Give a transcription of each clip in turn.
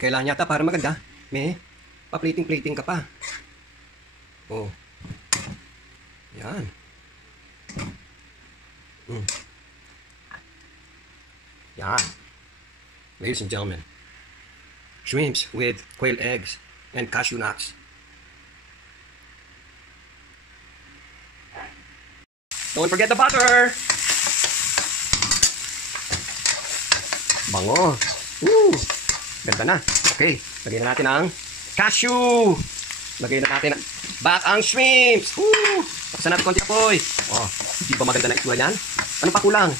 kailangan yata para maganda. May pa-plating-plating ka pa. Oh. Yan. Yan. Ladies and gentlemen, shrimps with quail eggs and cashew nuts. Don't forget the butter! Bango! Woo! Ganda na. Okay, lagyan na natin ang cashew! Lagyan na natin ang shrimps! Woo! Tapos natin konti apoy. Oh, di ba maganda na itsura yan? Ano pa kulang?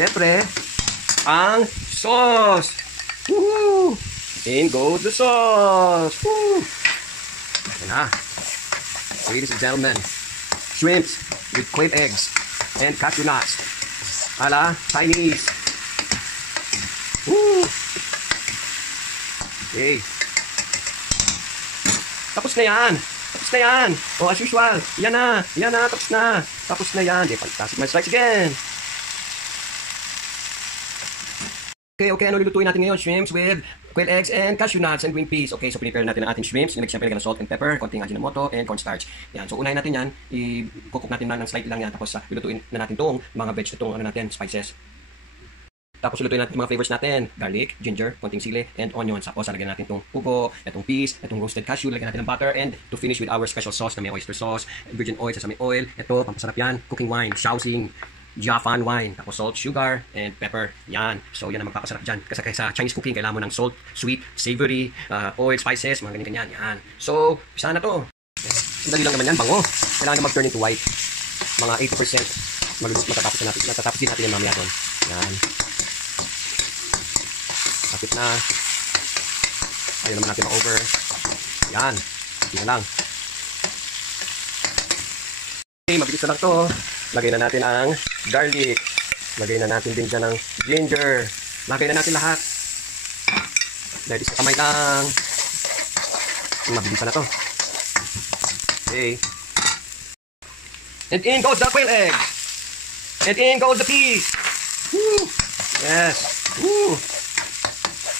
Siyempre, ang sauce! Woo! In goes the sauce! Woo! Ayan na. Ladies and gentlemen, shrimps with quail eggs and cashew nuts. Ala Chinese. Woo! Okay. Tapos na yan. Tapos na yan. Oh, as usual. Yan na. Yan na. Tapos na. Tapos na yan. Okay, fantastic. Let's try again. Okay. Ano lulutuin natin ngayon? Shrimps with quail eggs and cashew nuts and green peas. Okay, so prepare natin ang ating shrimps. Siyempre, ng salt and pepper, konting Ajinomoto, and cornstarch. Yan. So, unahin natin yan. I-cook natin ng slightly lang yan. Tapos, lulutuin na natin itong mga veg, itong spices. Tapos, lulutuin natin yung mga flavors natin. Garlic, ginger, konting sili, and onions. Tapos, lagyan natin itong upo, itong peas, itong roasted cashew. Lagyan natin ng butter. And to finish with our special sauce na may oyster sauce, virgin oil, sesame oil. Ito, pampasarap yan. Cooking wine, Shaoxing, Jiafan wine, tapos salt, sugar, and pepper. Yan. So, yan ang magpapasarap dyan. Kasi sa Chinese cooking, kailangan mo ng salt, sweet, savory, oil, spices, mga ganyan-ganyan. Yan. So, isa na to. Dali lang naman yan, bango. Kailangan na mag-turn into white. Mga 80%. Matatapos na natin. Natatapos din natin yung mamaya doon. Yan. Kapit na. Ayaw naman natin ma-over. Yan. Hindi na lang. Okay, mabilis na lang to. Lagay na natin ang garlic. Lagay na natin din dyan ang ginger. Lagay na natin lahat. Dahil isa kamay lang. Mabilisan na to. Okay. And in goes the quail egg. And in goes the peas. Woo! Yes. Woo!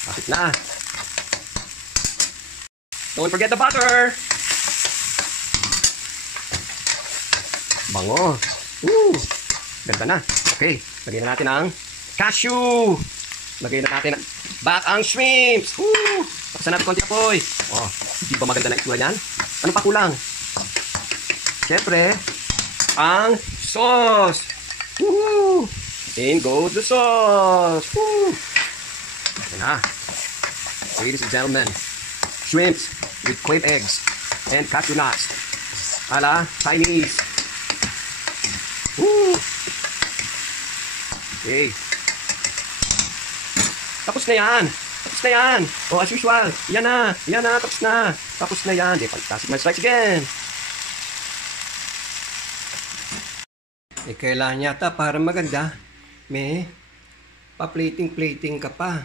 Kapit na. Don't forget the butter. Bango. Woo! Ganda na. Okay. Lagyan na natin ang cashew. Lagyan na natin ang shrimps. Woo! Tapos natin konti apoy. Oh, di ba maganda na itsura yan? Ano pa kulang? Siyempre, ang sauce. Woo! In goes the sauce. Woo! Ayan na. Ladies and gentlemen, shrimps with quail eggs and cashew nuts. Ala Chinese. Woo! Okay. Tapos na yan. Tapos na yan. Oh, as usual. Yan na. Yan na. Tapos na. Tapos na yan. Okay, fantastic. Let's try again. Kailangan yata para maganda. May pa-plating-plating ka pa.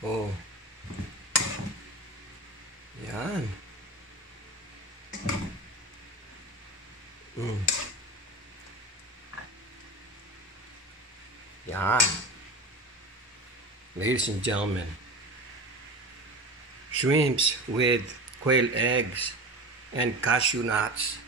Oh. Yan. Yan. Ladies and gentlemen, shrimps with quail eggs and cashew nuts.